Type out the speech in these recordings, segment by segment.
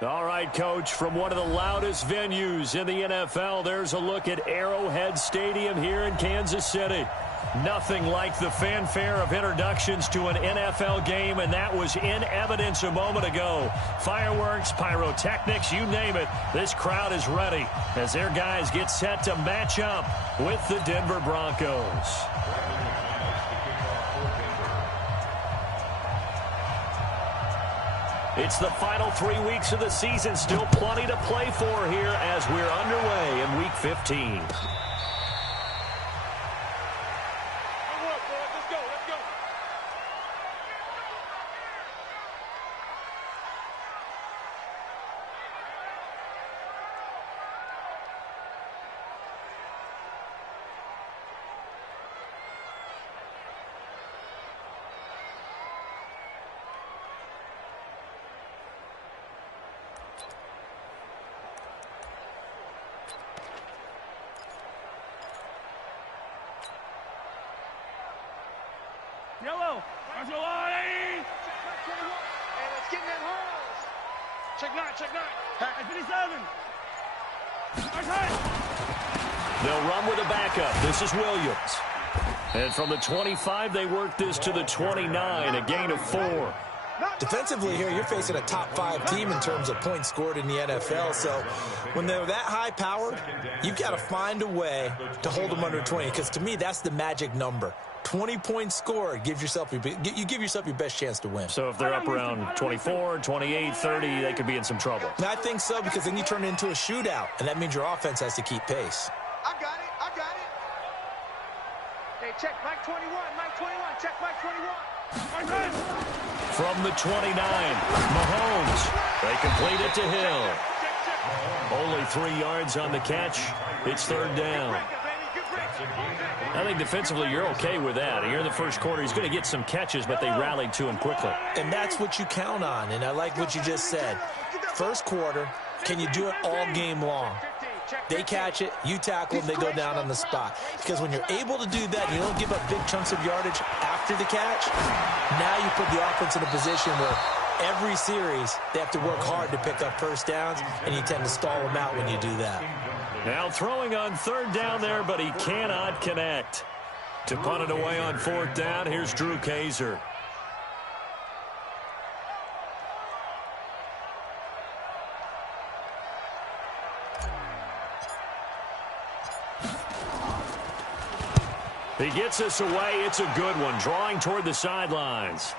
All right, Coach, from one of the loudest venues in the NFL, there's a look at Arrowhead Stadium here in Kansas City. Nothing like the fanfare of introductions to an NFL game, and that was in evidence a moment ago. Fireworks, pyrotechnics, you name it, this crowd is ready as their guys get set to match up with the Denver Broncos. It's the final 3 weeks of the season. Still plenty to play for here as we're underway in Week 15. Yellow. Hey, let's get in that holes. Check 9, check 9. Hey, 57. They'll run with a backup. This is Williams. And from the 25, they work this to the 29, a gain of 4. Defensively here, you're facing a top 5 team in terms of points scored in the NFL. So when they're that high-powered, you've got to find a way to hold them under 20. Because to me, that's the magic number. 20 points scored, you give yourself your best chance to win. So if they're up around 24, 28, 30, they could be in some trouble. And I think so, because then you turn it into a shootout, and that means your offense has to keep pace. I got it. Hey, check Mike 21, check Mike 21. From the 29, Mahomes. They complete it to Hill. Only 3 yards on the catch. It's third down. I think defensively you're okay with that. Here in the first quarter, he's going to get some catches, but they rallied to him quickly. And that's what you count on, and I like what you just said. First quarter, can you do it all game long? They catch it, you tackle them, they go down on the spot. Because when you're able to do that, you don't give up big chunks of yardage after the catch. Now you put the offense in a position where every series they have to work hard to pick up first downs, and you tend to stall them out when you do that. Now throwing on third down there, but he cannot connect. To punt it away on fourth down, here's Drew Kaiser. He gets us away. It's a good one, drawing toward the sidelines.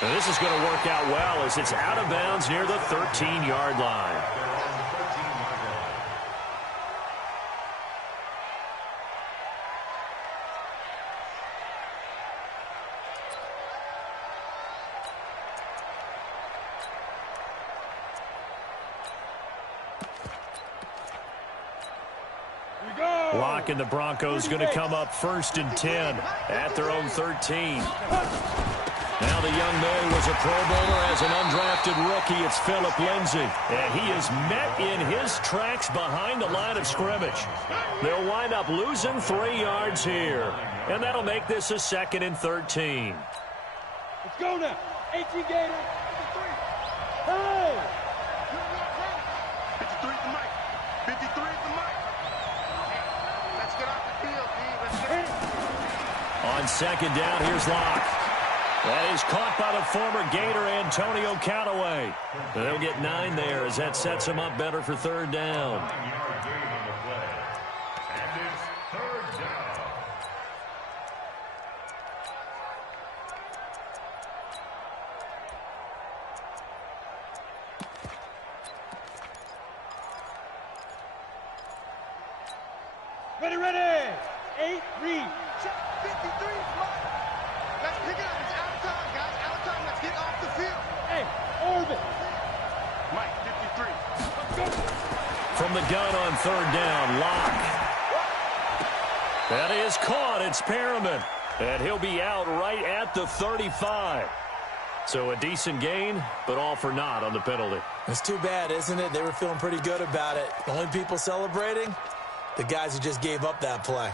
And this is going to work out well as it's out of bounds near the 13-yard line. Lock and the Broncos going to come up 1st and 10 at their own 13. Now the young man was a Pro Bowler as an undrafted rookie. It's Phillip Lindsay. And he is met in his tracks behind the line of scrimmage. They'll wind up losing 3 yards here. And that'll make this a 2nd and 13. Let's go now. 18 Gator. 53. Hey! 53 at the mic. 53 at the mic. Let's get off the field, D. Let's get it. On 2nd down, here's Locke. That is caught by the former Gator, Antonio Callaway. They'll get 9 there as that sets them up better for 3rd down. Ready. 8, read. Check 53. Let's pick it up. It's out of time, guys. Out of time. Let's get off the field. Hey, orbit. Mike, 53. Let's go. From the gun on 3rd down, Locke. That is caught. It's Perriman. And he'll be out right at the 35. So a decent gain, but all for naught on the penalty. It's too bad, isn't it? They were feeling pretty good about it. The only people celebrating, the guys who just gave up that play.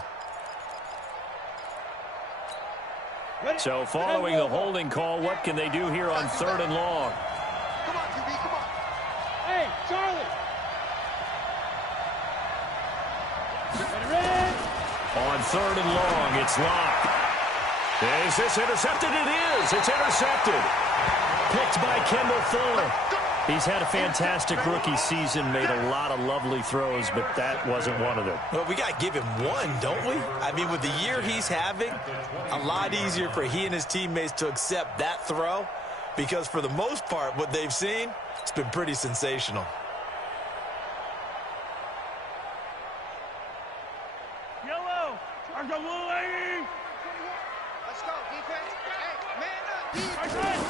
So following the holding call, what can they do here on 3rd and long? Come on, QB, come on. Hey, 3rd and long. It's locked. Is this intercepted? It is. It's intercepted. Picked by Kendall Fuller. He's had a fantastic rookie season, made a lot of lovely throws, but that wasn't one of them. Well, we got to give him one, don't we? I mean, with the year he's having, a lot easier for he and his teammates to accept that throw because for the most part, what they've seen, it's been pretty sensational. Yellow, our blue lady. Let's go, defense. Hey, man up.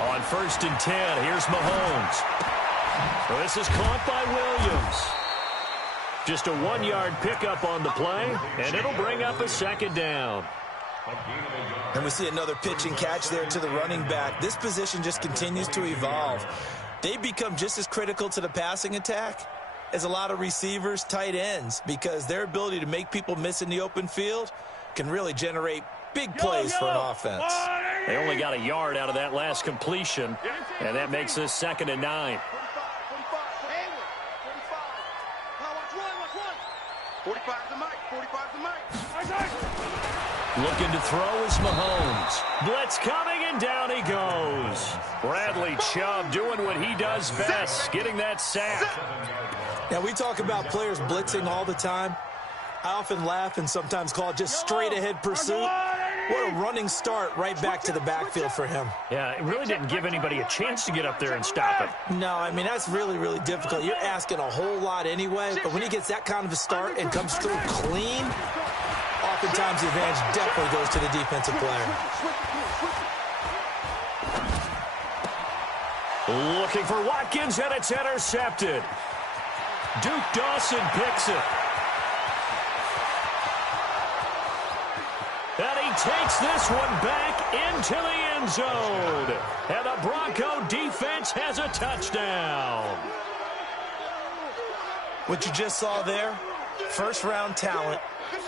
On 1st and 10, here's Mahomes. So this is caught by Williams. Just a 1-yard pickup on the play, and it'll bring up a 2nd down. And we see another pitch and catch there to the running back. This position just continues to evolve. They become just as critical to the passing attack as a lot of receivers, tight ends, because their ability to make people miss in the open field can really generate big plays for an offense. They only got a yard out of that last completion, and that makes this 2nd and 9. 45 the mic, 45 the mic. Looking to throw is Mahomes. Blitz coming, and down he goes. Bradley Chubb doing what he does best, getting that sack. Now, we talk about players blitzing all the time. I often laugh and sometimes call it just straight-ahead pursuit. What a running start right back to the backfield for him. Yeah, it really didn't give anybody a chance to get up there and stop it. No, I mean, that's really, really difficult. You're asking a whole lot anyway, but when he gets that kind of a start and comes through clean, oftentimes the advantage definitely goes to the defensive player. Looking for Watkins, and it's intercepted. Duke Dawson picks it. And he takes this one back into the end zone. And the Bronco defense has a touchdown. What you just saw there, first-round talent,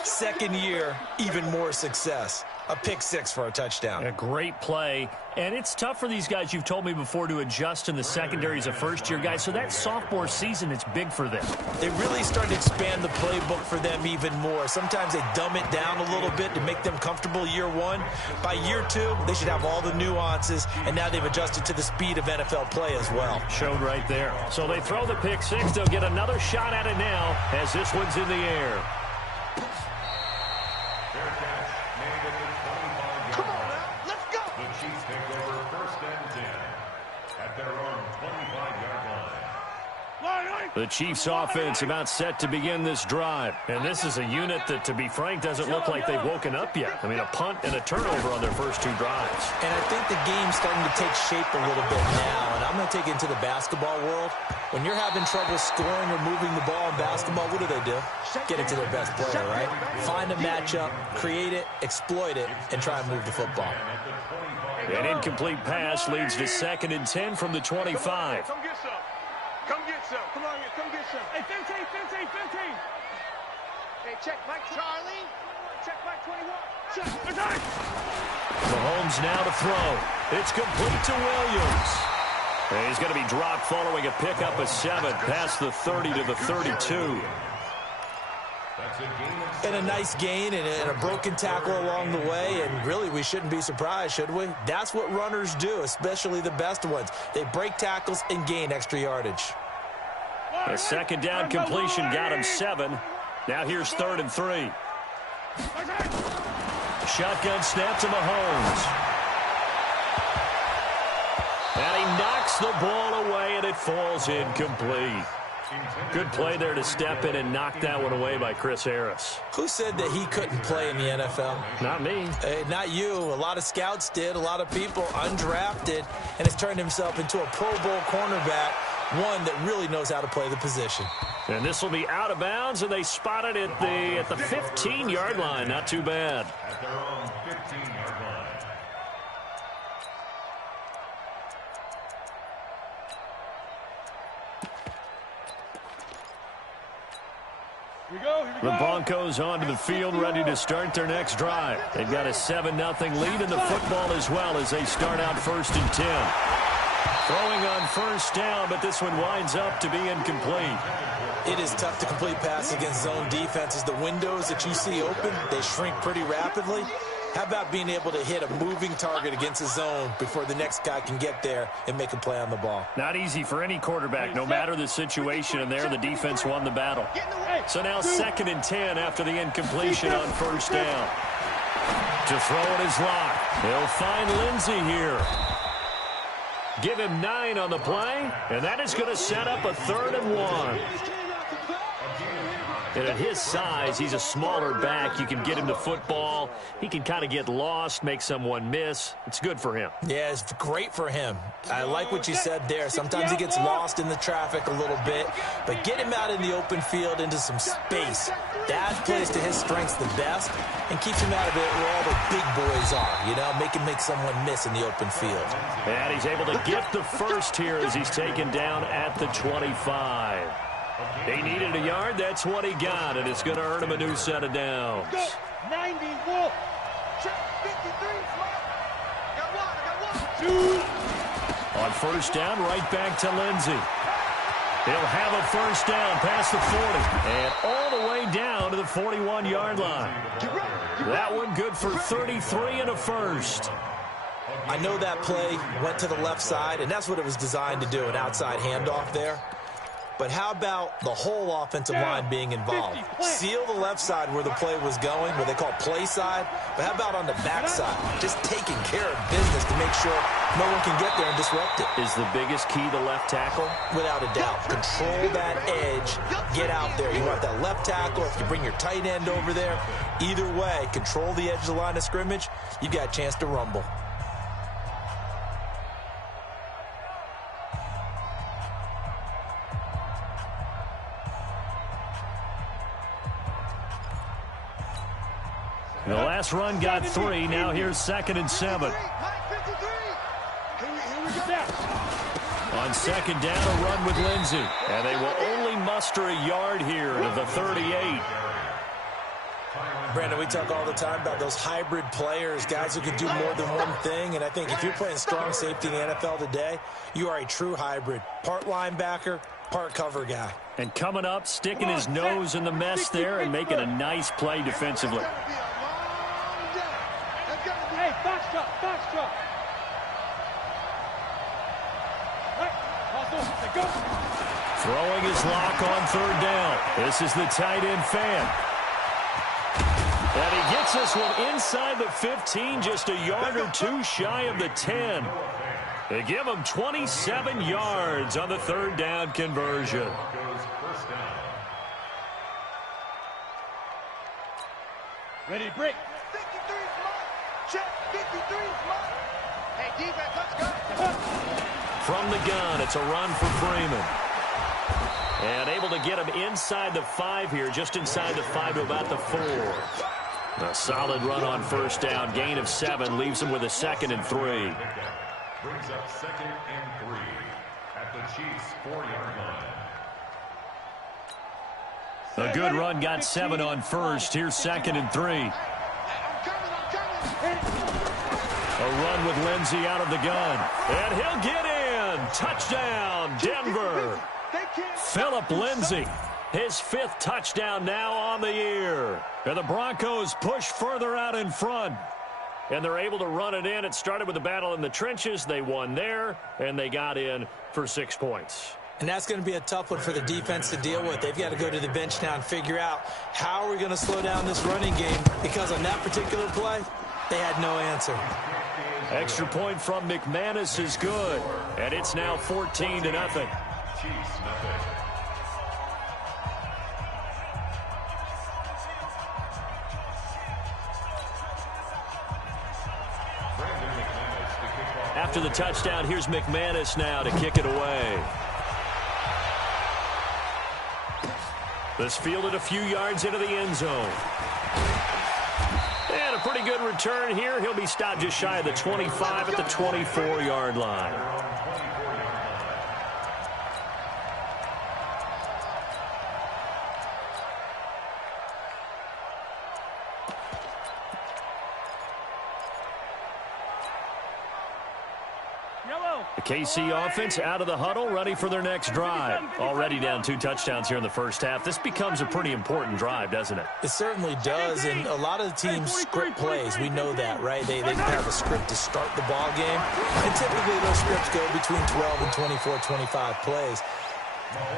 second year, even more success. A pick six for a touchdown. A great play. And it's tough for these guys, you've told me before, to adjust in the secondary as a first-year guy. So that sophomore season, it's big for them. They really start to expand the playbook for them even more. Sometimes they dumb it down a little bit to make them comfortable year one. By year two, they should have all the nuances, and now they've adjusted to the speed of NFL play as well. Showed right there. So they throw the pick six. They'll get another shot at it now as this one's in the air. The Chiefs offense about set to begin this drive. And this is a unit that, to be frank, doesn't look like they've woken up yet. I mean, a punt and a turnover on their first two drives. And I think the game's starting to take shape a little bit now. And I'm going to take it into the basketball world. When you're having trouble scoring or moving the ball in basketball, what do? Get it to their best player, right? Find a matchup, create it, exploit it, and try and move the football. An incomplete pass leads to 2nd and 10 from the 25. Come get some. Come get some. Come on here. Come get some. Hey, 15. Hey, check Mike Charlie. Check Mike 21. Check. Mahomes now to throw. It's complete to Williams. And he's going to be dropped following a pickup of 7 past the 30 to the 32. And a nice gain and a broken tackle along the way, and really we shouldn't be surprised, should we? That's what runners do, especially the best ones. They break tackles and gain extra yardage. A 2nd down completion got him 7. Now here's 3rd and 3. Shotgun snap to Mahomes. And he knocks the ball away, and it falls incomplete. Good play there to step in and knock that one away by Chris Harris. Who said that he couldn't play in the NFL? Not me. Not you. A lot of scouts did, a lot of people undrafted, and has turned himself into a Pro Bowl cornerback, one that really knows how to play the position. And this will be out of bounds, and they spot it at the 15-yard line. Not too bad. At their own 15-yard line. The Broncos onto the field, ready to start their next drive. They've got a 7-0 lead in the football as well as they start out 1st and 10. Throwing on first down, but this one winds up to be incomplete. It is tough to complete passes against zone defenses. The windows that you see open, they shrink pretty rapidly. How about being able to hit a moving target against a zone before the next guy can get there and make a play on the ball? Not easy for any quarterback, no matter the situation, and there the defense won the battle. So now 2nd and 10 after the incompletion on first down. To throw it is Locke. He'll find Lindsey here. Give him 9 on the play, and that is going to set up a 3rd and 1. And at his size, he's a smaller back. You can get him the football. He can kind of get lost, make someone miss. It's good for him. Yeah, it's great for him. I like what you said there. Sometimes he gets lost in the traffic a little bit, but get him out in the open field into some space. That plays to his strengths the best and keeps him out of it where all the big boys are, you know, make someone miss in the open field. And he's able to get the first here as he's taken down at the 25. They needed a yard. That's what he got, and it's going to earn him a new set of downs. 90, Wolf. Check 53, got one. On first down, right back to Lindsey. He'll have a first down past the 40 and all the way down to the 41-yard line. That one good for 33 and a first. I know that play went to the left side, and that's what it was designed to do, an outside handoff there. But how about the whole offensive line being involved? Seal the left side where the play was going, where they call play side. But how about on the back side? Just taking care of business to make sure no one can get there and disrupt it. Is the biggest key the left tackle? Without a doubt. Control that edge. Get out there. You want that left tackle. If you bring your tight end over there, either way, control the edge of the line of scrimmage, you've got a chance to rumble. The last run got 3. Now here's 2nd and 7. On 2nd down, a run with Lindsey. And they will only muster a yard here to the 38. Brandon, we talk all the time about those hybrid players, guys who can do more than one thing. And I think if you're playing strong safety in the NFL today, you are a true hybrid. Part linebacker, part cover guy. And coming up, sticking his nose in the mess there and making a nice play defensively. Throwing his Lock on 3rd down. This is the tight end fan. And he gets this one inside the 15, just a yard or 2 shy of the 10. They give him 27 yards on the 3rd down conversion. Ready to break. 53 check 53 Hey, defense, let's go. From the gun, it's a run for Freeman. And able to get him inside the 5 here, just inside the 5 to about the 4. A solid run on first down, gain of 7, leaves him with a 2nd and 3. Brings up 2nd and 3 at the Chiefs' 4-yard line. A good run, got 7 on first. Here's 2nd and 3. A run with Lindsey out of the gun. And he'll get in. Touchdown, Denver. Phillip Lindsey, his 5th touchdown now on the year. And the Broncos push further out in front. And they're able to run it in. It started with a battle in the trenches. They won there, and they got in for 6 points. And that's going to be a tough one for the defense to deal with. They've got to go to the bench now and figure out how are we going to slow down this running game, because on that particular play, they had no answer. Extra point from McManus is good, and it's now 14-0. Chiefs, nothing. After the touchdown, here's McManus now to kick it away. This fielded a few yards into the end zone. And a pretty good return here. He'll be stopped just shy of the 25 at the 24-yard line. The KC offense out of the huddle, ready for their next drive. Already down 2 touchdowns here in the first half. This becomes a pretty important drive, doesn't it? It certainly does, and a lot of the teams script plays. We know that, right? They have a script to start the ball game, and typically those scripts go between 12 and 24, 25 plays.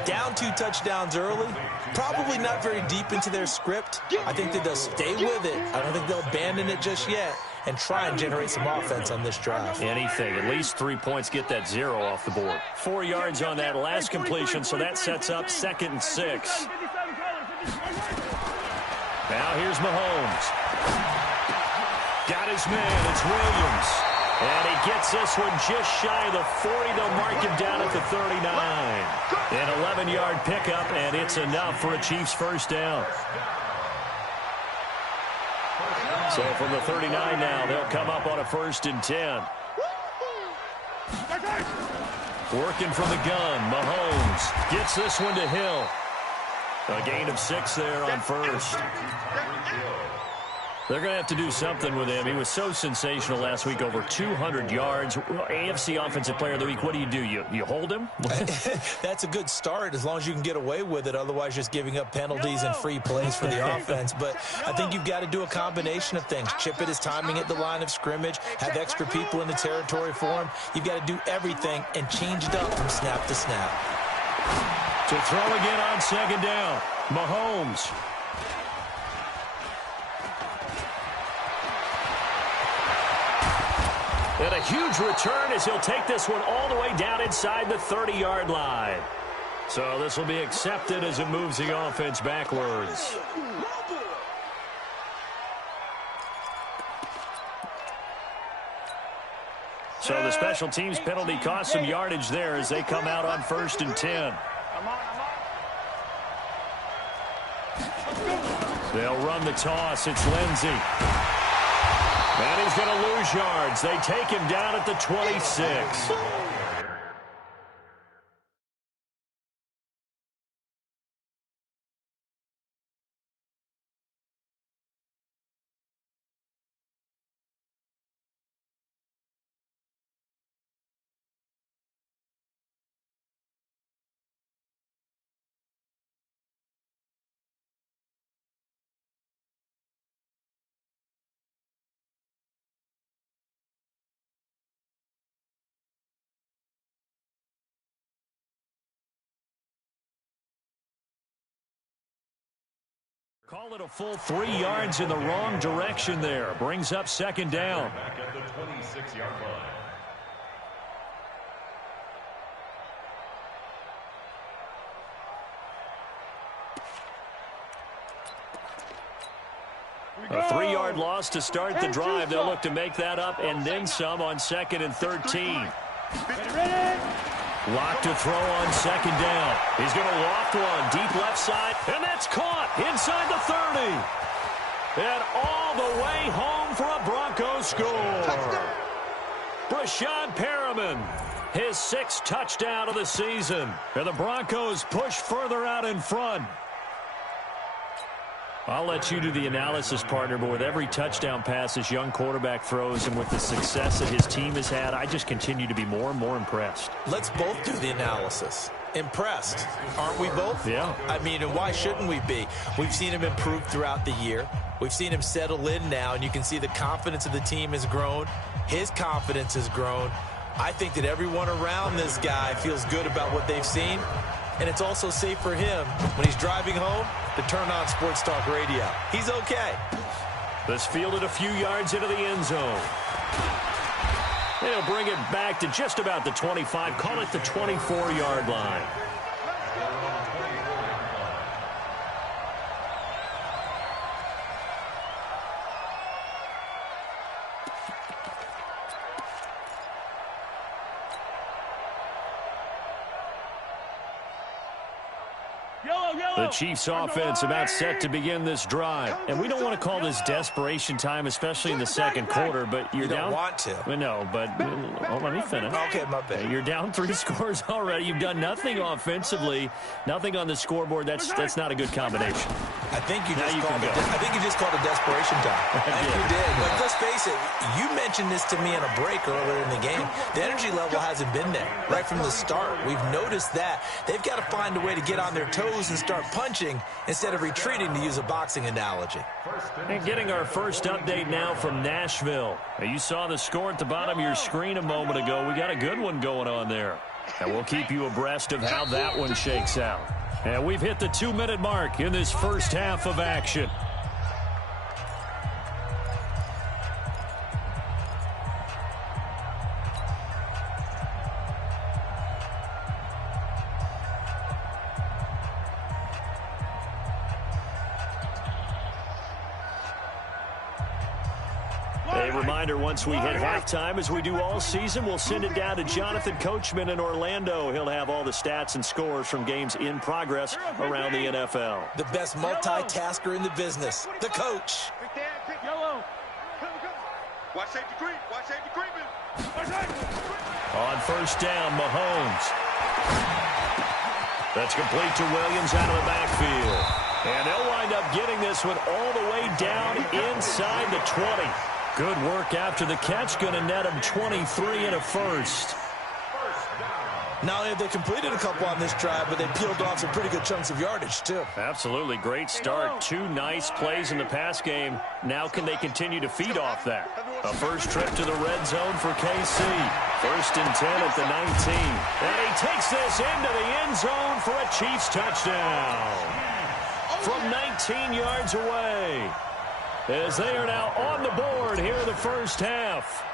Down 2 touchdowns early, probably not very deep into their script. I think that they'll stay with it. I don't think they'll abandon it just yet and try and generate some offense on this drive. Anything. At least 3 points, get that 0 off the board. 4 yards on that last completion, so that sets up 2nd and 6. Now here's Mahomes. Got his man. It's Williams. And he gets this one just shy of the 40. They'll mark him down at the 39. An 11-yard pickup, and it's enough for a Chiefs first down. So from the 39 now, they'll come up on a 1st and 10. Working from the gun, Mahomes gets this one to Hill. A gain of 6 there on 1st. They're going to have to do something with him. He was so sensational last week, over 200 yards. AFC Offensive Player of the Week, what do? You hold him? That's a good start as long as you can get away with it. Otherwise, just giving up penalties and free plays for the offense. But I think you've got to do a combination of things. Chip it his timing at the line of scrimmage, have extra people in the territory for him. You've got to do everything and change it up from snap to snap. To throw again on 2nd down, Mahomes. And a huge return as he'll take this one all the way down inside the 30-yard line. So this will be accepted as it moves the offense backwards. So the special teams penalty cost some yardage there as they come out on 1st and 10. They'll run the toss. It's Lindsey. And he's going to lose yards. They take him down at the 26. Call it a full 3 yards in the wrong direction there. Brings up 2nd down. Back at the 26-yard line. A 3-yard loss to start the drive. They'll look to make that up and then some on 2nd and 13. Lock to throw on 2nd down. He's going to loft one deep left side, and that's caught inside the 30. And all the way home for a Broncos score. Brashad Perriman, his 6th touchdown of the season. And the Broncos push further out in front. I'll let you do the analysis, partner, but with every touchdown pass this young quarterback throws and with the success that his team has had, I just continue to be more and more impressed. Let's both do the analysis. Impressed, aren't we both? Yeah. I mean, and why shouldn't we be? We've seen him improve throughout the year. We've seen him settle in now, and you can see the confidence of the team has grown. His confidence has grown. I think that everyone around this guy feels good about what they've seen. And it's also safe for him when he's driving home to turn on Sports Talk Radio. He's okay. This fielded a few yards into the end zone. And he'll bring it back to just about the 25. Call it the 24-yard line. The Chiefs offense about set to begin this drive. And we don't want to call this desperation time, especially in the 2nd quarter, but you're down. You don't want to. Well, no, but let me finish. Okay, my bad. You're down 3 scores already. You've done nothing offensively, nothing on the scoreboard. That's not a good combination. I think you just called a desperation time. I think you did. But let's face it, you mentioned this to me in a break earlier in the game. The energy level hasn't been there right from the start. We've noticed that. They've got to find a way to get on their toes and start punching instead of retreating, to use a boxing analogy. And getting our first update now from Nashville. You saw the score at the bottom of your screen a moment ago. We got a good one going on there. And we'll keep you abreast of how that one shakes out. And we've hit the 2-minute mark in this first half of action. A reminder, once we hit halftime, as we do all season, we'll send it down to Jonathan Coachman in Orlando. He'll have all the stats and scores from games in progress around the NFL. The best multitasker in the business, the coach. Watch safety creep. Watch safety creeping. On first down, Mahomes. That's complete to Williams out of the backfield. And they'll wind up getting this one all the way down inside the 20. Good work after the catch. Going to net them 23 and a first. Not only have they completed a couple on this drive, but they peeled off some pretty good chunks of yardage, too. Absolutely. Great start. 2 nice plays in the pass game. Now can they continue to feed off that? A first trip to the red zone for KC. First and 10 at the 19. And he takes this into the end zone for a Chiefs touchdown. From 19 yards away. As they are now on the board here in the first half.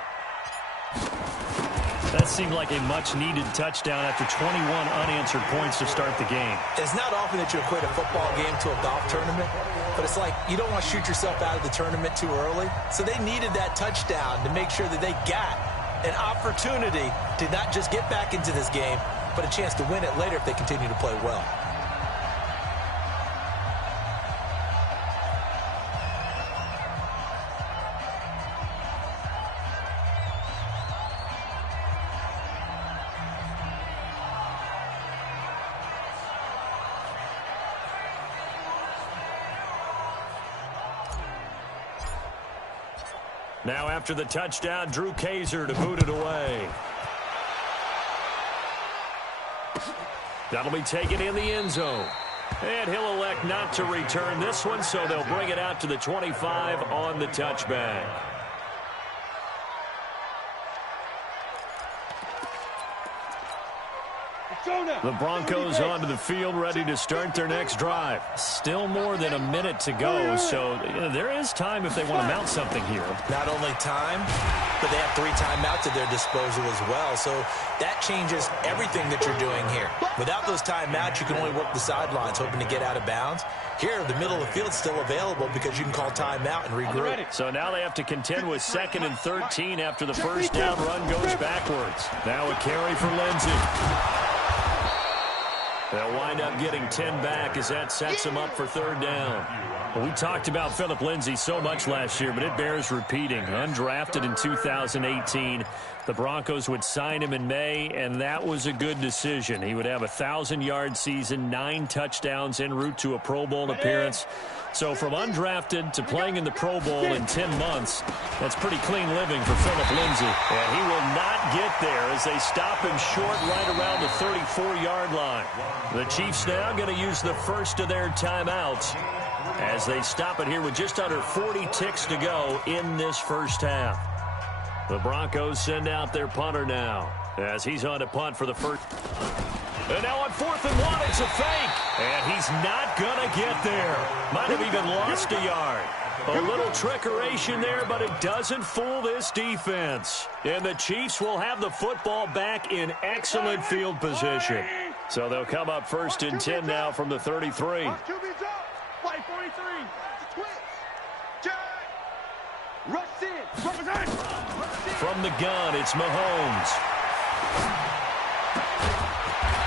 That seemed like a much-needed touchdown after 21 unanswered points to start the game. It's not often that you equate a football game to a golf tournament, but it's like you don't want to shoot yourself out of the tournament too early. So they needed that touchdown to make sure that they got an opportunity to not just get back into this game, but a chance to win it later if they continue to play well. Now after the touchdown, Drew Kaiser to boot it away. That'll be taken in the end zone. And he'll elect not to return this one, so they'll bring it out to the 25 on the touchback. The Broncos onto the field, ready to start their next drive. Still more than a minute to go, so there is time if they want to mount something here. Not only time, but they have 3 timeouts at their disposal as well, so that changes everything that you're doing here. Without those timeouts, you can only work the sidelines, hoping to get out of bounds. Here, the middle of the field is still available because you can call timeout and regroup. So now they have to contend with 2nd and 13 after the first down run goes backwards. Now a carry for Lindsey. They'll wind up getting 10 back as that sets them up for 3rd down. Well, we talked about Phillip Lindsay so much last year, but it bears repeating. Undrafted in 2018. The Broncos would sign him in May, and that was a good decision. He would have a 1,000-yard season, 9 touchdowns en route to a Pro Bowl appearance. So from undrafted to playing in the Pro Bowl in 10 months, that's pretty clean living for Phillip Lindsay. And he will not get there as they stop him short right around the 34-yard line. The Chiefs now going to use the first of their timeouts as they stop it here with just under 40 ticks to go in this first half. The Broncos send out their punter now as he's on to punt for the first. And now on 4th and 1, it's a fake. And he's not going to get there. Might have even lost a yard. A little trickeration there, but it doesn't fool this defense. And the Chiefs will have the football back in excellent field position. So they'll come up 1st and 10 now from the 33. From the gun, it's Mahomes.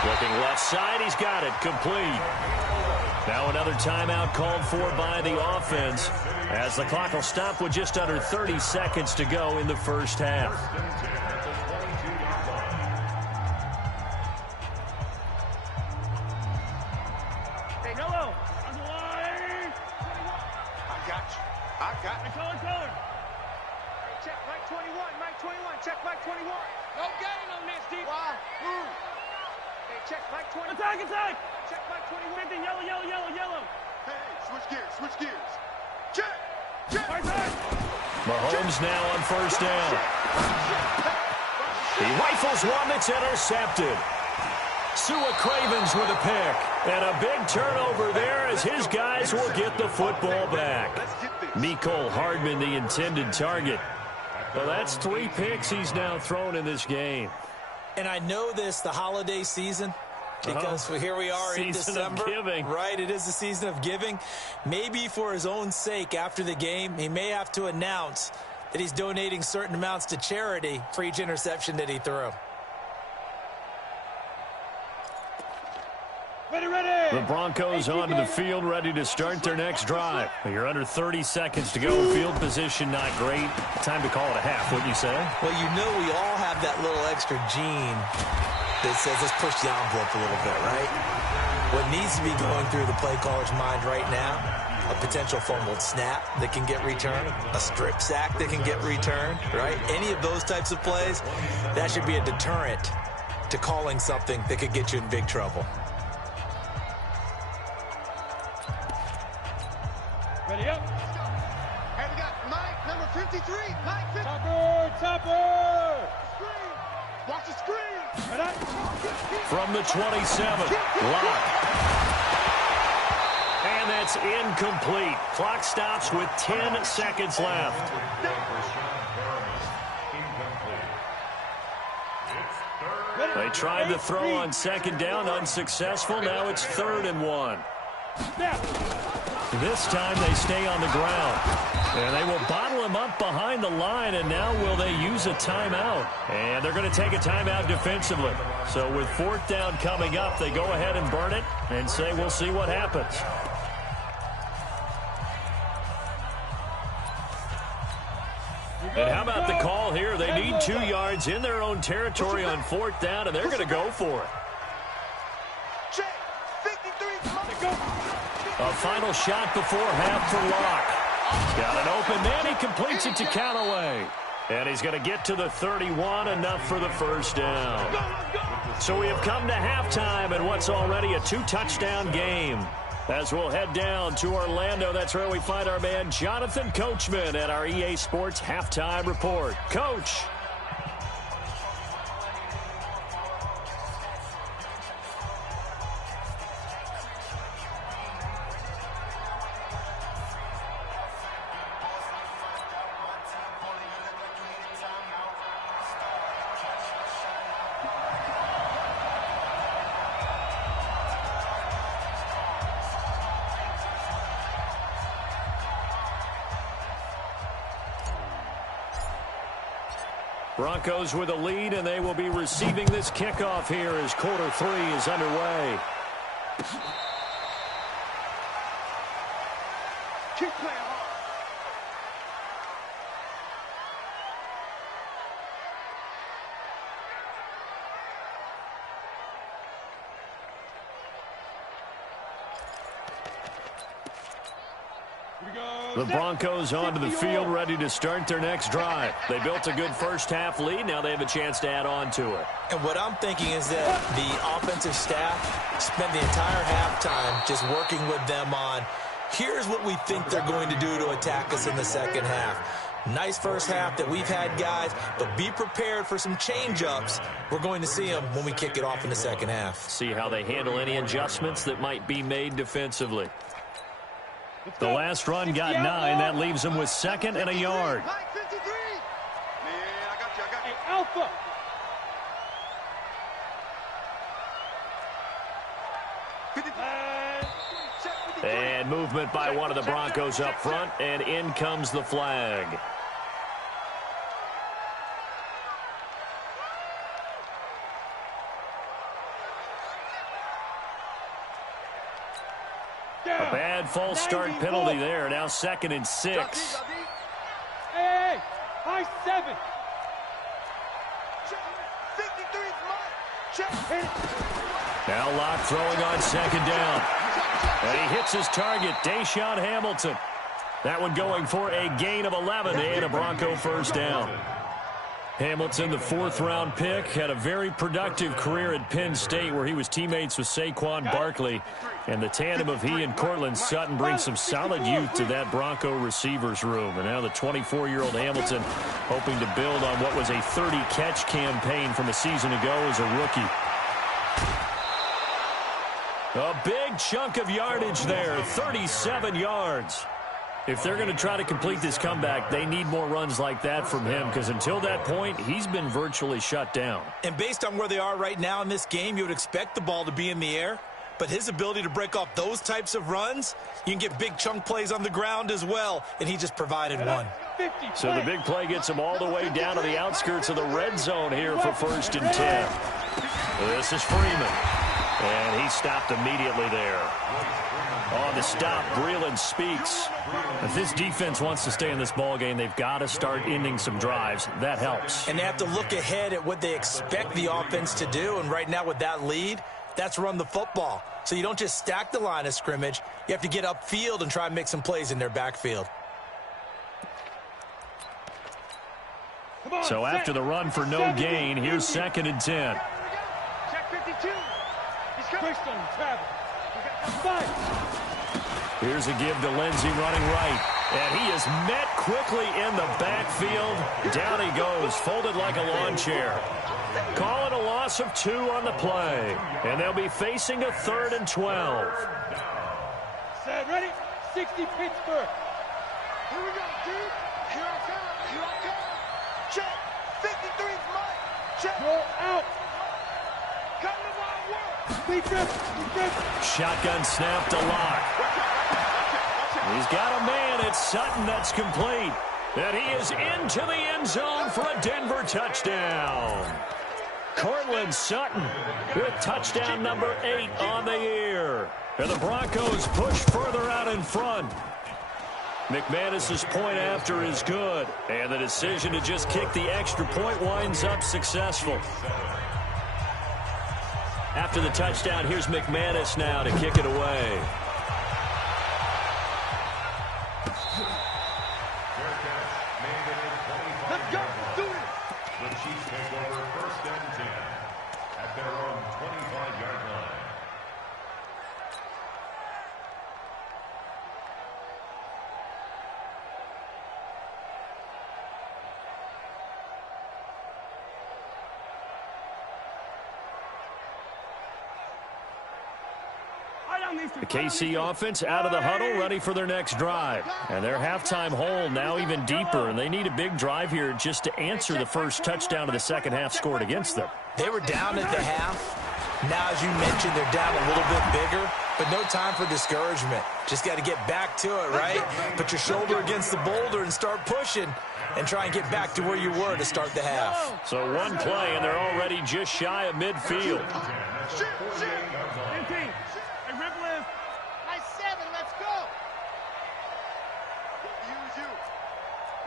Looking left side, he's got it, complete. Now another timeout called for by the offense as the clock will stop with just under 30 seconds to go in the first half. got it. Color. Hey, check Mike 21. Mike 21. Check Mike 21. No gain on this, D. Why? Hey, check Mike 20. Attack. Check Mike 21. Yellow. Hey, switch gears. Check. Mahomes now on first down. He rifles one that's intercepted. Sua Cravens with a pick. And a big turnover there as his guys will get the football back. Mecole Hardman, the intended target. Well, that's 3 picks he's now thrown in this game. And I know this, the holiday season, because here we are in December. Season of giving. Right, it is the season of giving. Maybe for his own sake after the game, he may have to announce that he's donating certain amounts to charity for each interception that he threw. Ready. The Broncos onto the field, ready to start their next drive. You're under 30 seconds to go. Field position not great. Time to call it a half, wouldn't you say? Well, you know we all have that little extra gene that says let's push the envelope a little bit, right? What needs to be going through the play caller's mind right now, a potential fumbled snap that can get returned, a strip sack that can get returned, right? Any of those types of plays, that should be a deterrent to calling something that could get you in big trouble. Ready up. And we got Mike, number 53. Mike 53. Topper. Screen. Watch the screen. From the 27th, Locke. And that's incomplete. Clock stops with 10 seconds left. They tried to throw on second down, unsuccessful. Now it's 3rd and 1. This time they stay on the ground. And they will bottle him up behind the line, and now will they use a timeout? And they're going to take a timeout defensively. So with 4th down coming up, they go ahead and burn it and say we'll see what happens. And how about the call here? They need 2 yards in their own territory on 4th down, and they're going to go for it. A final shot before half for Locke. Got an open man. He completes it to Callaway. And he's going to get to the 31, enough for the first down. So we have come to halftime in what's already a 2-touchdown game. As we'll head down to Orlando, that's where we find our man Jonathan Coachman at our EA Sports Halftime Report. Coach. Broncos with a lead, and they will be receiving this kickoff here as quarter 3 is underway. Keep playing hard. The Broncos onto the field, ready to start their next drive. They built a good first-half lead. Now they have a chance to add on to it. And what I'm thinking is that the offensive staff spent the entire halftime just working with them on, here's what we think they're going to do to attack us in the second half. Nice first half that we've had, guys, but be prepared for some change-ups. We're going to see them when we kick it off in the second half. See how they handle any adjustments that might be made defensively. The last run got 9. That leaves them with 2nd and a yard. Mike 53. Man, I got you. Hey, Alpha. And movement by one of the Broncos up front, and in comes the flag. A bad false start penalty there. Now 2nd and 6. Hey, high 7. Now Locke throwing on 2nd down. And he hits his target, Deshaun Hamilton. That one going for a gain of 11 and a Bronco first down. Hamilton, the fourth-round pick, had a very productive career at Penn State where he was teammates with Saquon Barkley. And the tandem of he and Cortland Sutton brings some solid youth to that Bronco receivers room. And now the 24-year-old Hamilton hoping to build on what was a 30-catch campaign from a season ago as a rookie. A big chunk of yardage there, 37 yards. If they're going to try to complete this comeback, they need more runs like that from him because until that point, he's been virtually shut down. And based on where they are right now in this game, you would expect the ball to be in the air. But his ability to break off those types of runs, you can get big chunk plays on the ground as well, and he just provided one. So the big play gets him all the way down to the outskirts of the red zone here for 1st and 10. This is Freeman, and he stopped immediately there. On the stop, Breeland speaks. If this defense wants to stay in this ballgame, they've got to start ending some drives. That helps. And they have to look ahead at what they expect the offense to do, and right now with that lead, that's run the football. So you don't just stack the line of scrimmage. You have to get upfield and try and make some plays in their backfield. So after the run for no gain, here's 2nd and 10. Check 52. He's coming. Here's a give to Lindsey running right. And he is met quickly in the backfield. Down he goes, folded like a lawn chair. Call it a loss of 2 on the play. And they'll be facing a 3rd and 12. Set, ready? 60 Pittsburgh. Here we go, dude. Here I come. Here I come. Check. 53's mine. Check. Go out. Come to my world. Defense. Shotgun snap to Locke. He's got a man at Sutton that's complete. And he is into the end zone for a Denver touchdown. Cortland Sutton with touchdown number 8 on the year. And the Broncos push further out in front. McManus's point after is good. And the decision to just kick the extra point winds up successful. After the touchdown, here's McManus now to kick it away. Let's go. Do it. The Chiefs take over 1st and 10 at their own 25-yard line. The KC offense out of the huddle, ready for their next drive. And their halftime hole now even deeper, and they need a big drive here just to answer the first touchdown of the second half scored against them. They were down at the half. Now, as you mentioned, they're down a little bit bigger, but no time for discouragement. Just got to get back to it, right? Put your shoulder against the boulder and start pushing and try and get back to where you were to start the half. So one play, and they're already just shy of midfield.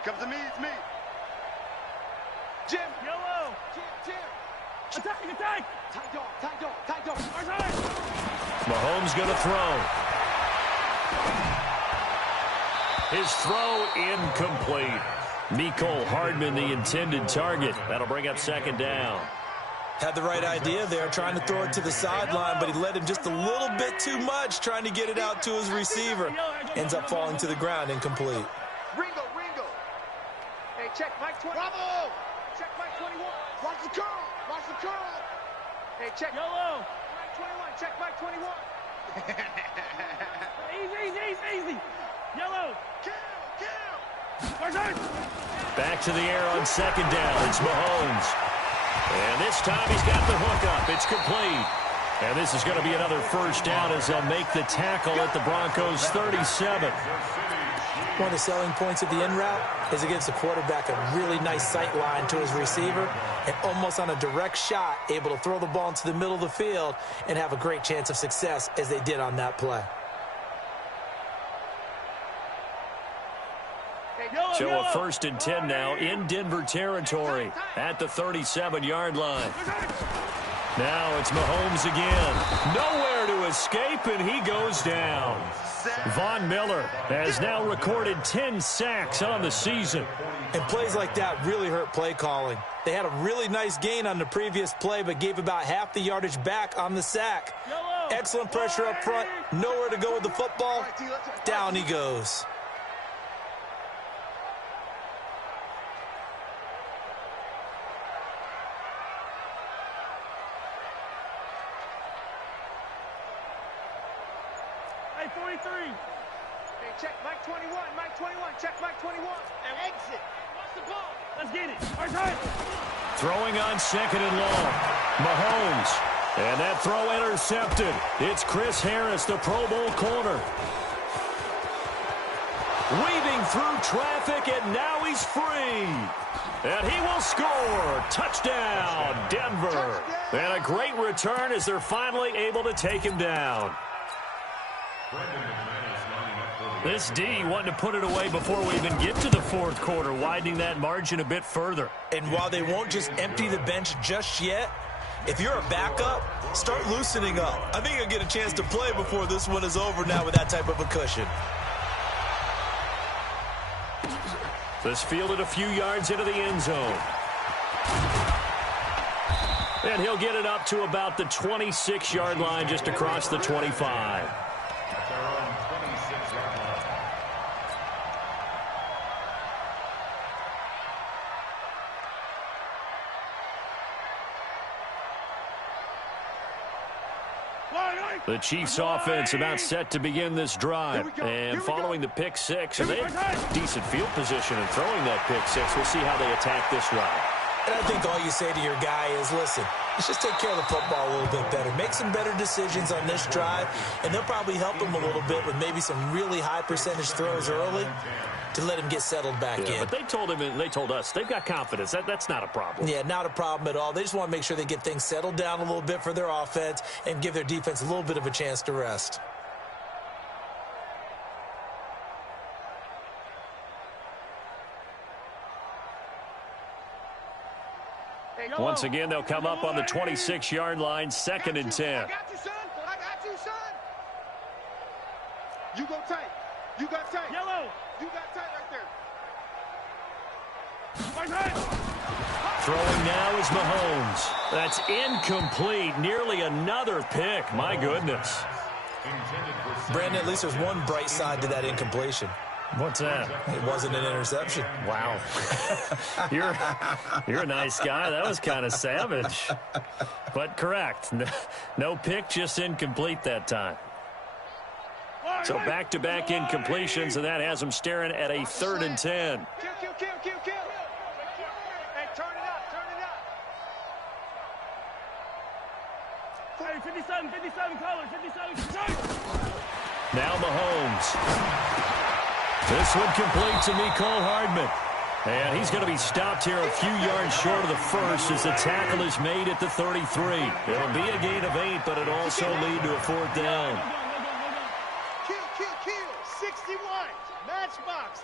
Comes to me, it's me. Jim. Yellow. Jim. Attack. Tight dog. Mahomes going to throw. His throw incomplete. Mecole Hardman, the intended target. That'll bring up 2nd down. Had the right idea there, trying to throw it to the sideline, but he led him just a little bit too much, trying to get it out to his receiver. Ends up falling to the ground, incomplete. Ringo. Hey, check Mike 20. Bravo! Check Mike 21. Watch the curl. Hey, check. Yellow. Mike 21. Check Mike 21. Easy. Yellow. Kill. Back to the air on 2nd down. It's Mahomes. And this time he's got the hook up. It's complete. And this is going to be another first down as they'll make the tackle at the Broncos 37. One of the selling points of the in route is it gives the quarterback a really nice sight line to his receiver and almost on a direct shot able to throw the ball into the middle of the field and have a great chance of success as they did on that play. So a 1st and 10 now in Denver territory at the 37-yard line. Now it's Mahomes again. Nowhere to escape, and he goes down. Von Miller has now recorded 10 sacks on the season. And plays like that really hurt play calling. They had a really nice gain on the previous play, but gave about half the yardage back on the sack. Excellent pressure up front. Nowhere to go with the football. Down he goes. Hey, 43. Hey, check Mike 21. Mike 21. Check Mike 21. And exit. Watch the ball. Let's get it. Our time. Throwing on 2nd and long. Mahomes. And that throw intercepted. It's Chris Harris, the Pro Bowl corner. Weaving through traffic, and now he's free. And he will score. Touchdown, Denver. And a great return as they're finally able to take him down. This D wanting to put it away before we even get to the fourth quarter, widening that margin a bit further. And while they won't just empty the bench just yet, if you're a backup, start loosening up. I think you'll get a chance to play before this one is over now with that type of a cushion. This fielded a few yards into the end zone. And he'll get it up to about the 26-yard line, just across the 25. The Chiefs offense about set to begin this drive. And following the pick six, and they have decent field position and throwing that pick six. We'll see how they attack this drive. And I think all you say to your guy is, listen, let's just take care of the football a little bit better. Make some better decisions on this drive, and they'll probably help him a little bit with maybe some really high percentage throws early to let him get settled back in. But they told him and they told us they've got confidence. That's not a problem. Yeah, not a problem at all. They just want to make sure they get things settled down a little bit for their offense and give their defense a little bit of a chance to rest. Once again, they'll come up on the 26-yard line, 2nd and 10. I got you, son. I got you, son. You go tight. You got tight. Yellow. You got tight right there. Throwing now is Mahomes. That's incomplete. Nearly another pick. My goodness. Brandon, at least there's one bright side to that incompletion. What's that? It wasn't an interception. Wow. You're a nice guy. That was kind of savage. But correct. No pick, just incomplete that time. So back-to-back incompletions, and that has them staring at a 3rd and 10. Kill. Hey, turn it up. Hey, 57, color, 57. Now Mahomes. This one complete to Mecole Hardman. And he's going to be stopped here a few yards short of the first as the tackle is made at the 33. It'll be a gain of 8, but it'll also lead to a 4th down. Kill. 61. Matchbox.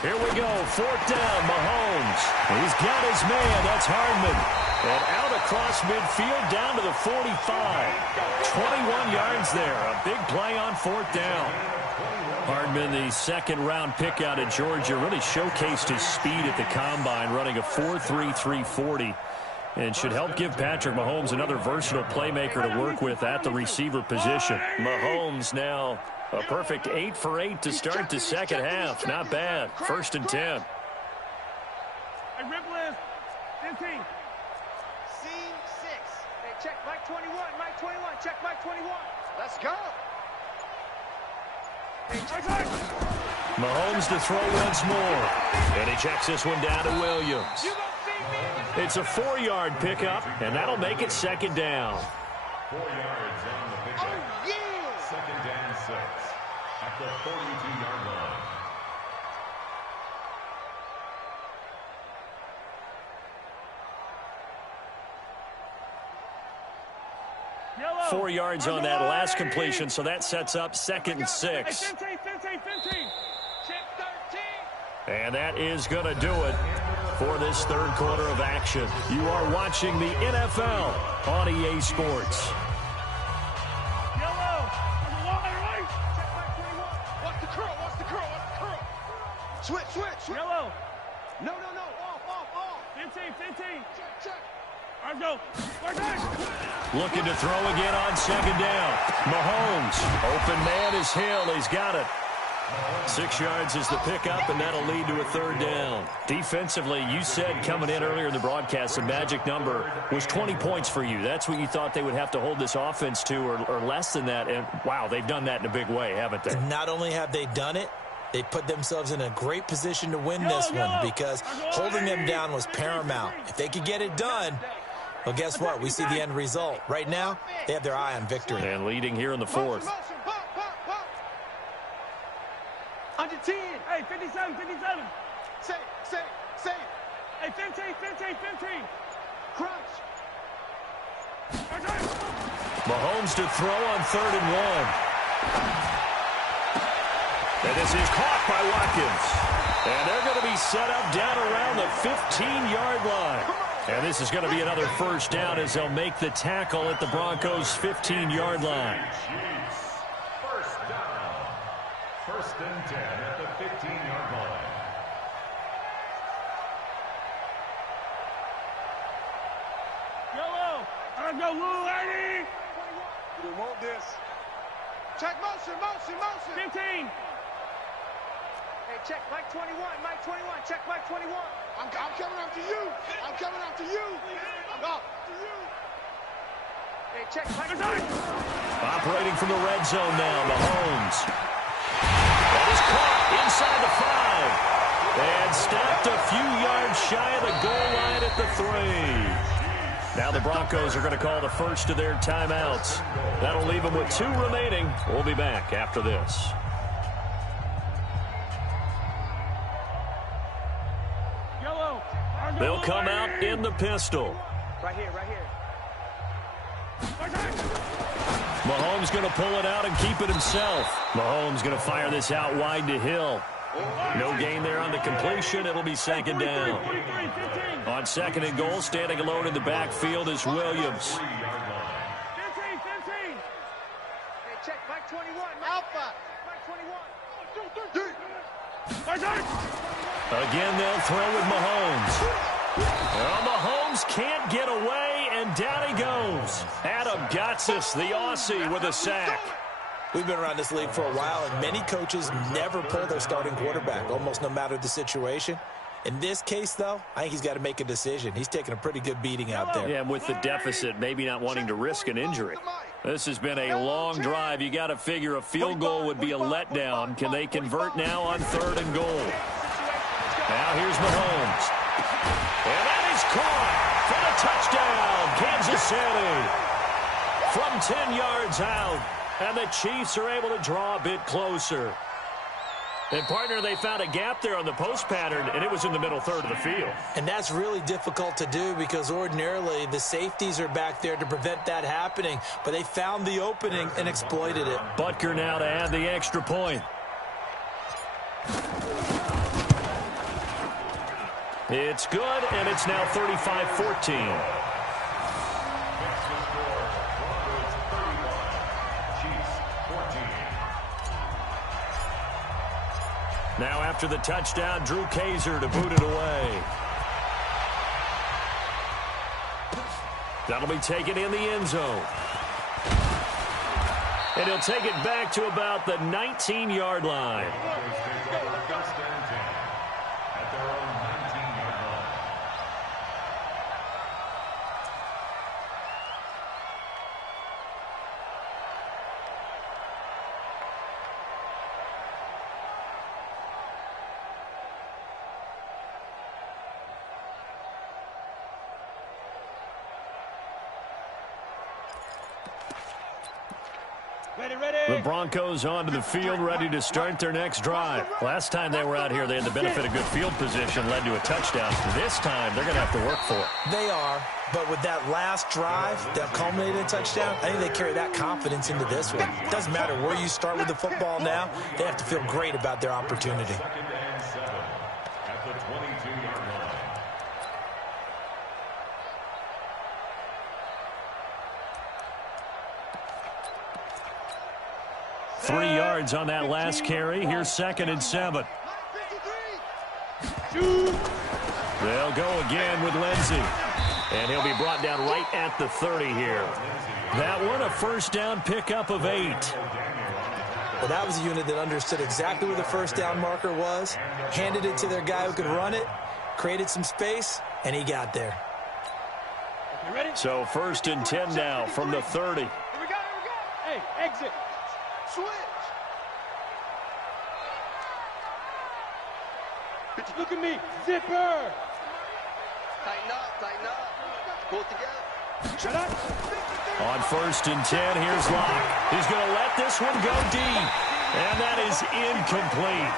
Here we go. 4th down. Mahomes. He's got his man. That's Hardman. And out across midfield down to the 45. 21 yards there. A big play on 4th down. Hardman, the 2nd-round pick out of Georgia, really showcased his speed at the combine, running a 4.3 340, and should help give Patrick Mahomes another versatile playmaker to work with at the receiver position. Mahomes now a perfect 8 for 8 to start the second half. Not bad. 1st and 10. Hey, rip list. 15. Scene 6. Hey, check Mike 21. Mike 21. Check Mike 21. Let's go. Mahomes to throw once more. And he checks this one down to Williams. It's a 4-yard pickup, and that'll make it 2nd down. 4 yards on the pickup. Oh, yeah. 2nd and 6 at the 42-yard line. Yellow. 4 yards on that last completion, so that sets up 2nd and 6. 15. Check 13. And that is going to do it for this 3rd quarter of action. You are watching the NFL on EA Sports. Yellow. Switch. Yellow. No. Off. 15. Check. Let's go. Looking to throw again on second down. Mahomes. Open man is Hill. He's got it. 6 yards is the pickup, and that'll lead to a third down. Defensively, you said coming in earlier in the broadcast, the magic number was 20 points for you. That's what you thought they would have to hold this offense to, or less than that. And, wow, they've done that in a big way, haven't they? And not only have they done it, they put themselves in a great position to win this one because holding them down was paramount. If they could get it done, well, guess what? We see the end result. Right now, they have their eye on victory. And leading here in the fourth. Under 10. Hey, 57. Say. Hey, 15. Crunch. Mahomes to throw on 3rd and 1. And this is caught by Watkins. And they're going to be set up down around the 15-yard line. And this is going to be another first down as they'll make the tackle at the Broncos' 15-yard line. First and 10 at the 15-yard line. Yellow. Let's go, little lady. We want this. Check motion. 15. Hey, check Mike 21. Check Mike 21. I'm coming after you. I'm up. Hey, check Mike. Operating from the red zone now, Mahomes. That is caught inside the 5. And stopped a few yards shy of the goal line at the 3. Now the Broncos are going to call the first of their timeouts. That'll leave them with 2 remaining. We'll be back after this. They'll come out in the pistol. Right here. Mahomes going to pull it out and keep it himself. Mahomes going to fire this out wide to Hill. No gain there on the completion. It'll be second down. On 2nd and goal, standing alone in the backfield is Williams. 15. Hey, check Mike 21. Alpha. Mike 21. Again, they'll throw with Mahomes. Well, Mahomes can't get away, and down he goes. Adam Gotsis, the Aussie, with a sack. We've been around this league for a while, and many coaches never pull their starting quarterback, almost no matter the situation. In this case, though, I think he's got to make a decision. He's taking a pretty good beating out there. Yeah, and with the deficit, maybe not wanting to risk an injury. This has been a long drive. You got to figure a field goal would be a letdown. Can they convert now on 3rd and goal? Now here's Mahomes. And that is caught for the touchdown, Kansas City. From 10 yards out, and the Chiefs are able to draw a bit closer. And, partner, they found a gap there on the post pattern, and it was in the middle third of the field. And that's really difficult to do because ordinarily the safeties are back there to prevent that happening. But they found the opening and exploited it. Butker now to add the extra point. It's good, and it's now 35-14. Now after the touchdown, Drew Kaiser to boot it away. That'll be taken in the end zone. And he'll take it back to about the 19-yard line. The Broncos onto the field, ready to start their next drive. Last time they were out here, they had the benefit of good field position, led to a touchdown. This time, they're going to have to work for it. They are, but with that last drive that culminated in a touchdown, I think they carry that confidence into this one. It doesn't matter where you start with the football now. They have to feel great about their opportunity. 2nd and 7 at the 22-yard line. 3 yards on that last carry. Here's 2nd and 7. They'll go again with Lindsey. And he'll be brought down right at the 30 here. That one a first down pickup of 8. Well, that was a unit that understood exactly where the first down marker was, handed it to their guy who could run it, created some space, and he got there. So first and 10 now from the 30. Here we go. Hey, exit. Switch. Look at me. Zipper. Tighten up. Pull it together. Shut up. On first and 10, here's Locke. He's going to let this one go deep. And that is incomplete.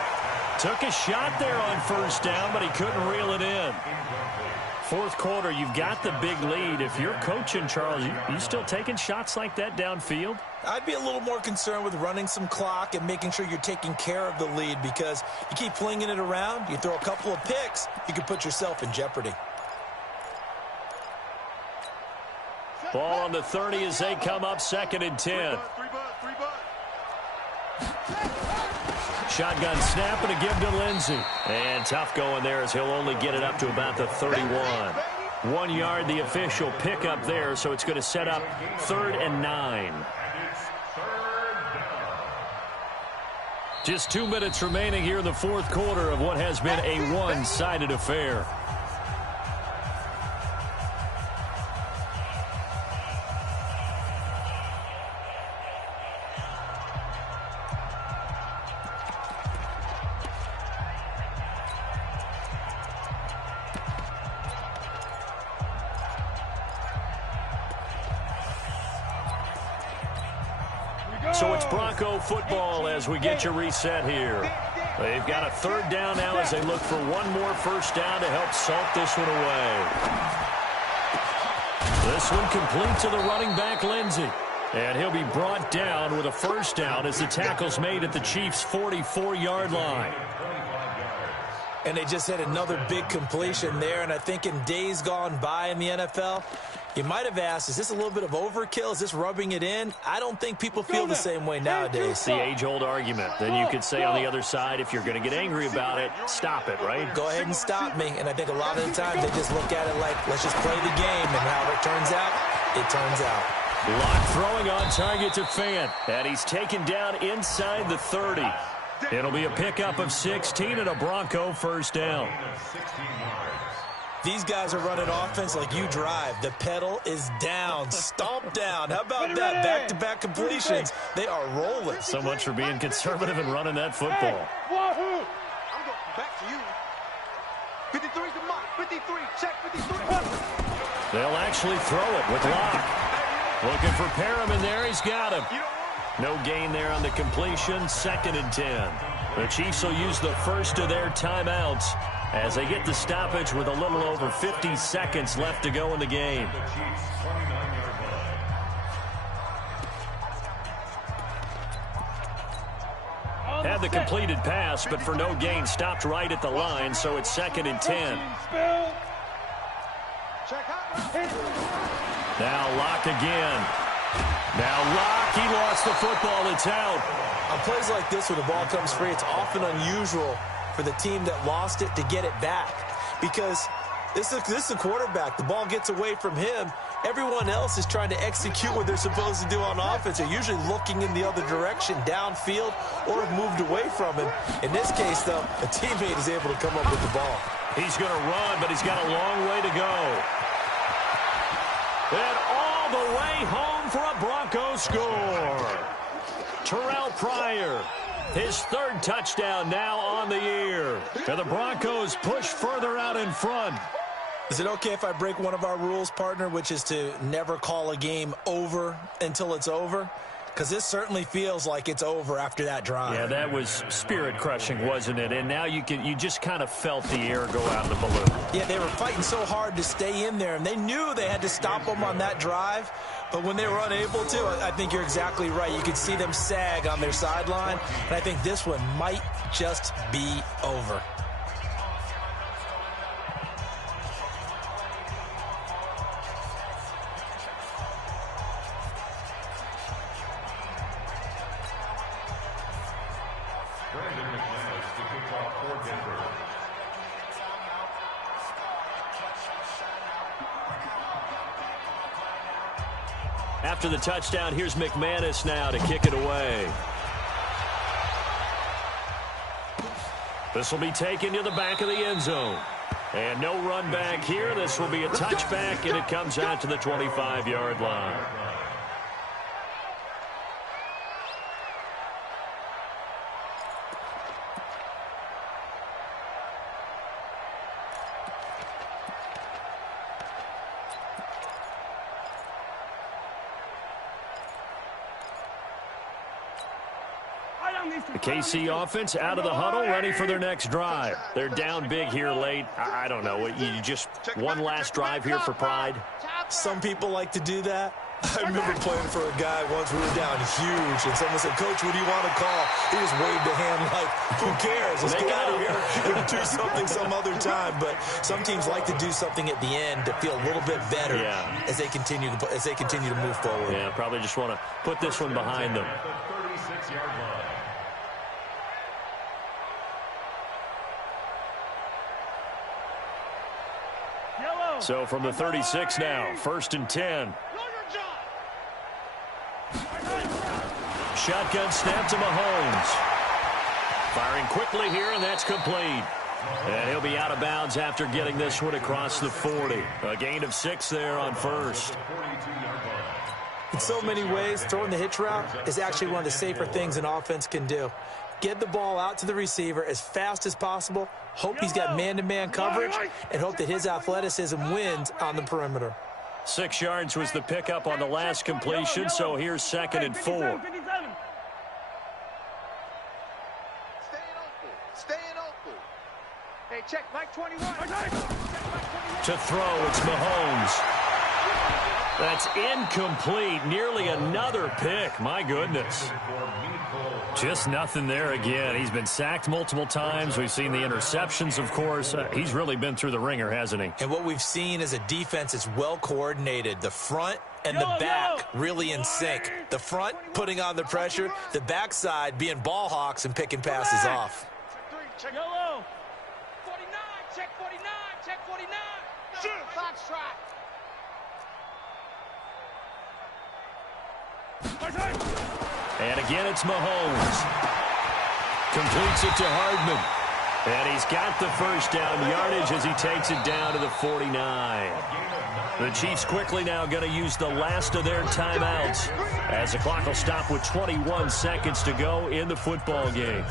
Took a shot there on first down, but he couldn't reel it in. Fourth quarter, you've got the big lead. If you're coaching, Charles, you still taking shots like that downfield? I'd be a little more concerned with running some clock and making sure you're taking care of the lead, because you keep flinging it around, you throw a couple of picks, you can put yourself in jeopardy. Ball on the 30 as they come up second and 10. Shotgun snap and a give to Lindsey. And tough going there as he'll only get it up to about the 31. 1 yard, the official pickup there, so it's going to set up 3rd and 9. Just 2 minutes remaining here in the fourth quarter of what has been a one-sided affair. So it's Bronco football as we get you reset here. They've got a 3rd down now as they look for one more first down to help salt this one away. This one complete to the running back, Lindsey. And he'll be brought down with a first down as the tackle's made at the Chiefs' 44-yard line. And they just had another big completion there, and I think in days gone by in the NFL, you might have asked, is this a little bit of overkill? Is this rubbing it in? I don't think people feel the same way nowadays. It's the age-old argument. Then you could say on the other side, if you're going to get angry about it, stop it, right? Go ahead and stop me. And I think a lot of the times they just look at it like, let's just play the game. And how it turns out, it turns out. Locke throwing on target to Fant. And he's taken down inside the 30. It'll be a pickup of 16 and a Bronco first down. These guys are running offense like you drive. The pedal is down, stomp down. How about that? Back-to-back completions. They are rolling. So much for being conservative and running that football. Wahoo! I'm going back to you. 53's the mark. 53. Check 53. They'll actually throw it with Locke. Looking for Perriman there. He's got him. No gain there on the completion. 2nd and 10. The Chiefs will use the first of their timeouts as they get the stoppage with a little over 50 seconds left to go in the game. Had the completed pass, but for no gain, stopped right at the line, so it's 2nd and 10. Now Locke again. Now Locke, he lost the football. It's out. On plays like this, when the ball comes free, it's often unusual for the team that lost it to get it back, because this is a quarterback. The ball gets away from him. Everyone else is trying to execute what they're supposed to do on offense. They're usually looking in the other direction, downfield, or have moved away from him. In this case, though, a teammate is able to come up with the ball. He's going to run, but he's got a long way to go. And all the way home for a Bronco score. Terrell Pryor, his 3rd touchdown now on the year. And the Broncos push further out in front. Is it okay if I break one of our rules, partner, which is to never call a game over until it's over? Because this certainly feels like it's over after that drive. Yeah, that was spirit-crushing, wasn't it? And now you just kind of felt the air go out of the balloon. Yeah, they were fighting so hard to stay in there, and they knew they had to stop them on that drive. But when they were unable to, I think you're exactly right. You could see them sag on their sideline, and I think this one might just be over. After the touchdown, here's McManus now to kick it away. This will be taken to the back of the end zone. And no run back here. This will be a touchback, and it comes out to the 25-yard line. The KC offense out of the huddle, ready for their next drive. They're down big here late. I don't know. You just one last drive here for pride? Some people like to do that. I remember playing for a guy once. We were down huge, and someone said, "Coach, what do you want to call?" He just waved a hand like, "Who cares? Let's get out of here and do something some other time." But some teams like to do something at the end to feel a little bit better as they continue to move forward. Yeah, probably just want to put this one behind them. At the 36-yard line. So from the 36 now, 1st and 10. Shotgun snap to Mahomes. Firing quickly here, and that's complete. And he'll be out of bounds after getting this one across the 40. A gain of 6 there on first. In so many ways, throwing the hitch route is actually one of the safer things an offense can do. Get the ball out to the receiver as fast as possible, hope he's got man-to-man coverage, and hope that his athleticism wins on the perimeter. 6 yards was the pickup on the last completion, so here's 2nd and 4. Staying open. Hey, check Mike 21. To throw, it's Mahomes. That's incomplete. Nearly another pick. My goodness. Just nothing there again. He's been sacked multiple times. We've seen the interceptions, of course. He's really been through the ringer, hasn't he? And what we've seen is a defense that's well coordinated. The front and the back really in sync. The front putting on the pressure. The backside being ball hawks and picking passes off. Check yellow. 49. Check 49. Check 49. Shoot. Foxtrot. And again, it's Mahomes. Completes it to Hardman. And he's got the first down yardage as he takes it down to the 49. The Chiefs quickly now going to use the last of their timeouts as the clock will stop with 21 seconds to go in the football game.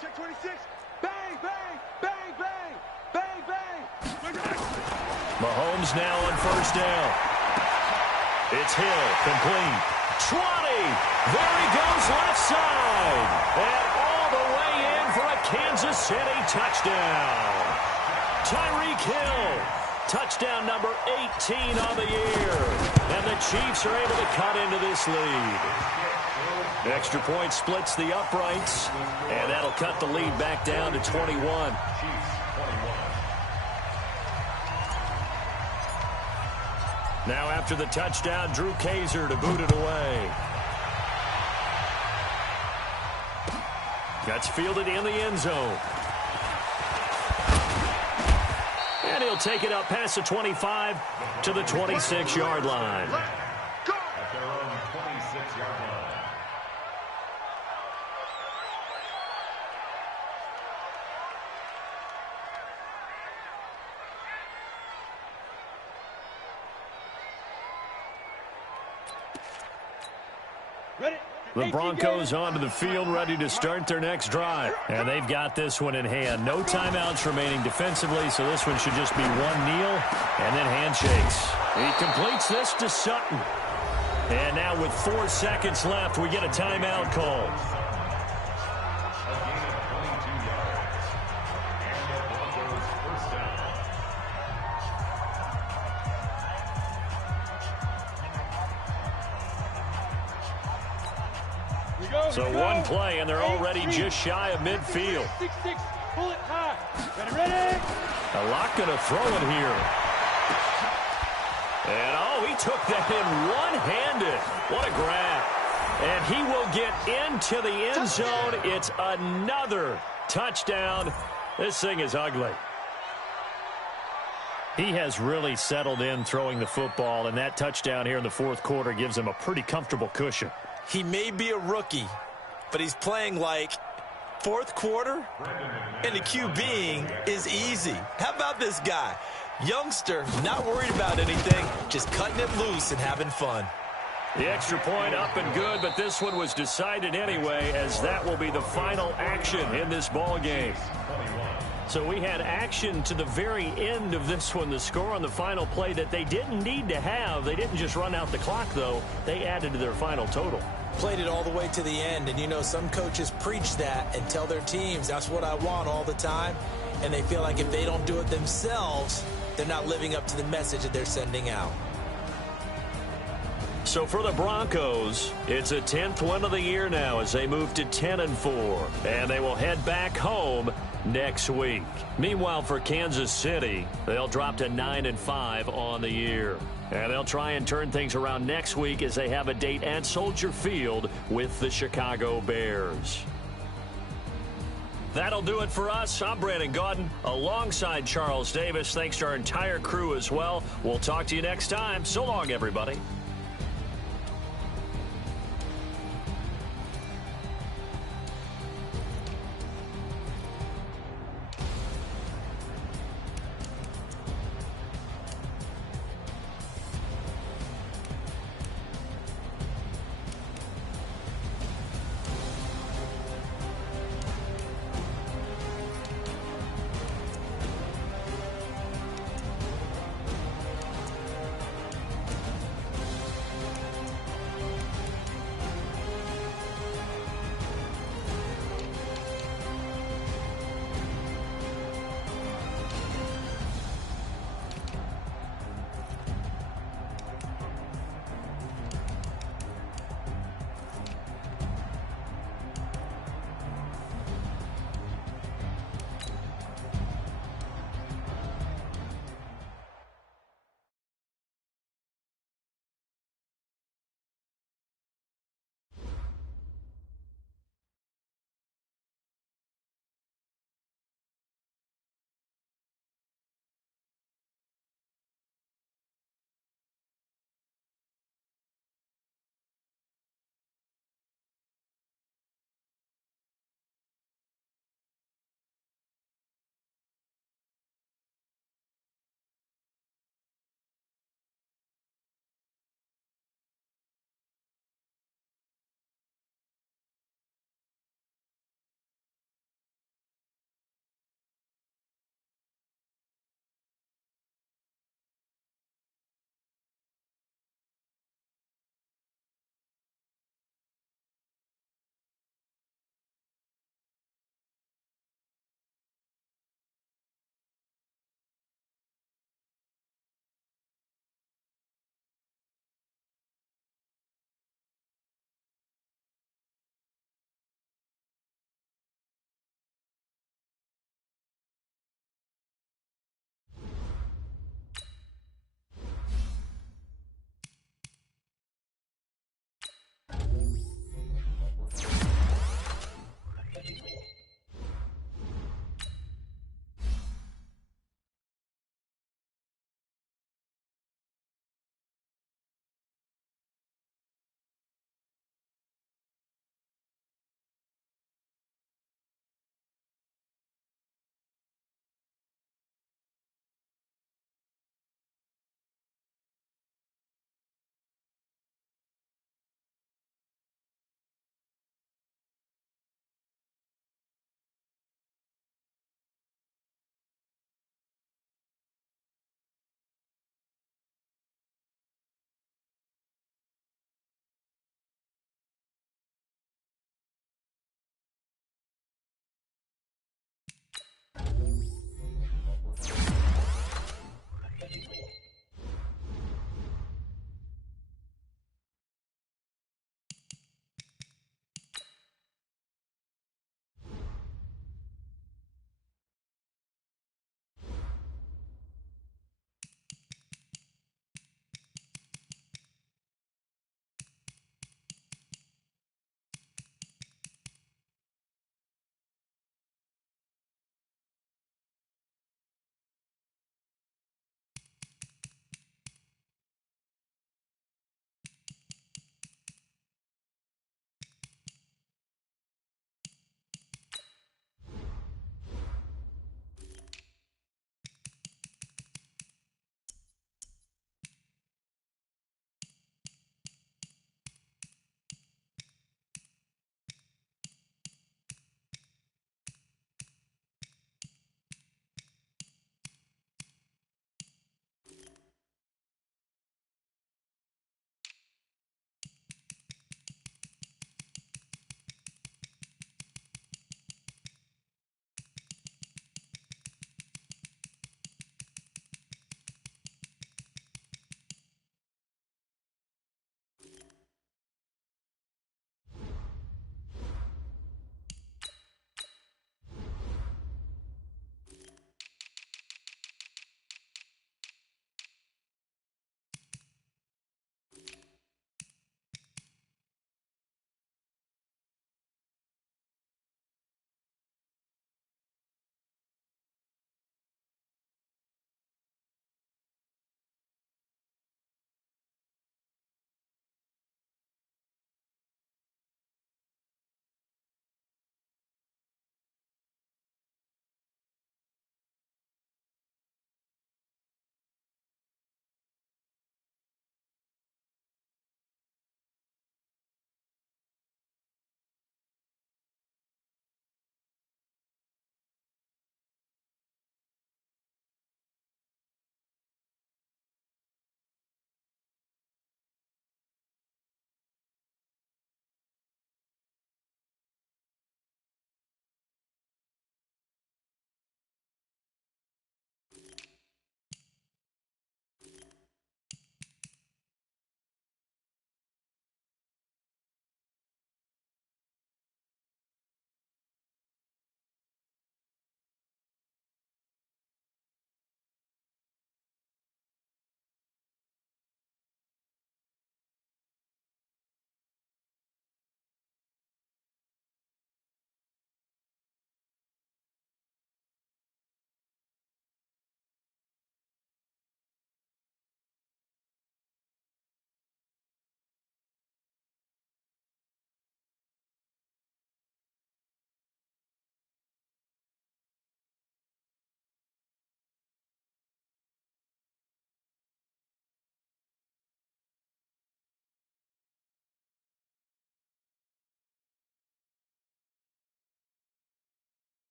Check 26. Bang, bang, bang, bang, bang, bang. Mahomes now on first down. It's Hill, complete. 20. There he goes left side. And all the way in for a Kansas City touchdown. Tyreek Hill. Touchdown number 18 on the year. And the Chiefs are able to cut into this lead. Extra point splits the uprights, and that'll cut the lead back down to 21. Now after the touchdown, Drew Kaiser to boot it away. That's fielded in the end zone. And he'll take it up past the 25 to the 26-yard line. At their own 26-yard line. The Broncos onto the field, ready to start their next drive. And they've got this one in hand. No timeouts remaining defensively, so this one should just be one kneel and then handshakes. He completes this to Sutton. And now with 4 seconds left, we get a timeout call. Go. So one play, and they're already just shy of midfield. 6-6. Pull it high. Ready? A lot going to throw it here. And, oh, he took that in one-handed. What a grab. And he will get into the end zone. It's another touchdown. This thing is ugly. He has really settled in throwing the football, and that touchdown here in the fourth quarter gives him a pretty comfortable cushion. He may be a rookie, but he's playing like fourth quarter, and the QBing is easy. How about this guy? Youngster, not worried about anything, just cutting it loose and having fun. The extra point up and good, but this one was decided anyway, as that will be the final action in this ball game. So we had action to the very end of this one. The score on the final play that they didn't need to have. They didn't just run out the clock, though. They added to their final total. Played it all the way to the end, and you know some coaches preach that and tell their teams that's what I want all the time, and they feel like if they don't do it themselves, they're not living up to the message that they're sending out. So for the Broncos, it's a 10th win of the year now as they move to 10-4, and they will head back home next week. Meanwhile, for Kansas City, they'll drop to 9-5 on the year. And they'll try and turn things around next week as they have a date at Soldier Field with the Chicago Bears. That'll do it for us. I'm Brandon Gaudin alongside Charles Davis. Thanks to our entire crew as well. We'll talk to you next time. So long, everybody.